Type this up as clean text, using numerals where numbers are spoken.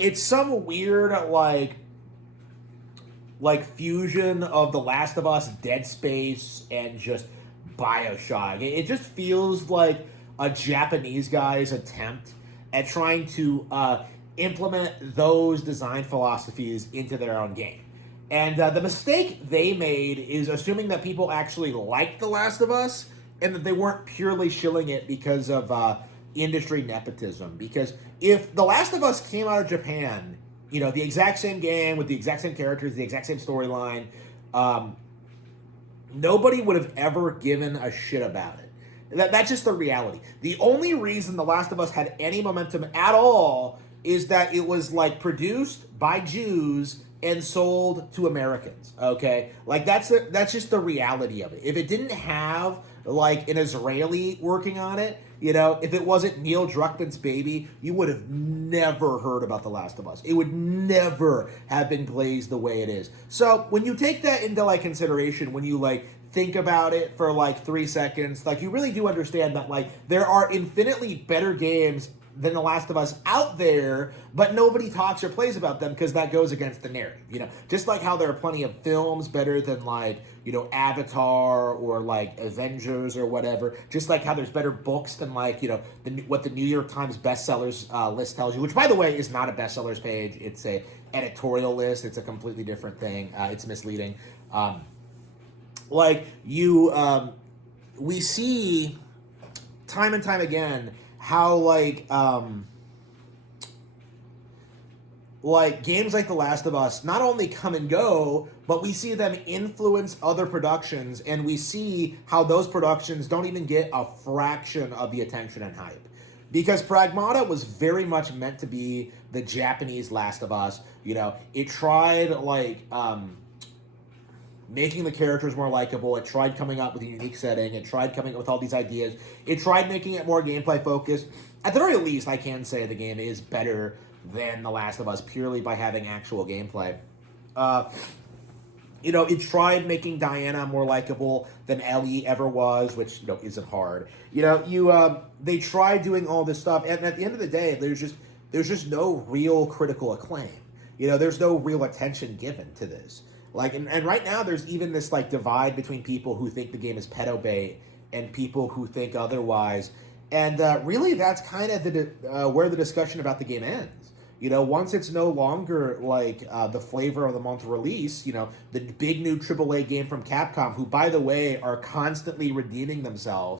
it's some weird like fusion of The Last of Us, Dead Space, and just Bioshock. It just feels like a Japanese guy's attempt at trying to implement those design philosophies into their own game. And the mistake they made is assuming that people actually liked The Last of Us and that they weren't purely shilling it because of industry nepotism. Because if The Last of Us came out of Japan, the exact same game with the exact same characters, the exact same storyline, nobody would have ever given a shit about it. That's just the reality. The only reason The Last of Us had any momentum at all is that it was like produced by Jews and sold to Americans. Okay, like that's just the reality of it. If it didn't have like an Israeli working on it, if it wasn't Neil Druckmann's baby, you would have never heard about The Last of Us. It would never have been glazed the way it is. So when you take that into like consideration, when you like think about it for like 3 seconds, like you really do understand that like there are infinitely better games than The Last of Us out there, but nobody talks or plays about them because that goes against the narrative. Just like how there are plenty of films better than like Avatar or like Avengers or whatever. Just like how there's better books than like what the New York Times bestsellers list tells you, which by the way is not a bestsellers page. It's a editorial list. It's a completely different thing. It's misleading. We see time and time again how like games like The Last of Us not only come and go, but we see them influence other productions, and we see how those productions don't even get a fraction of the attention and hype. Because Pragmata was very much meant to be the Japanese Last of Us. It tried making the characters more likable. It tried coming up with a unique setting. It tried coming up with all these ideas. It tried making it more gameplay focused. At the very least, I can say the game is better than The Last of Us purely by having actual gameplay. It tried making Diana more likable than Ellie ever was, which isn't hard. They tried doing all this stuff, and at the end of the day, there's just no real critical acclaim. There's no real attention given to this. And right now there's even this like divide between people who think the game is pedo bait and people who think otherwise. And really that's kind of where the discussion about the game ends. Once it's no longer like the flavor of the month release, the big new AAA game from Capcom, who by the way are constantly redeeming themselves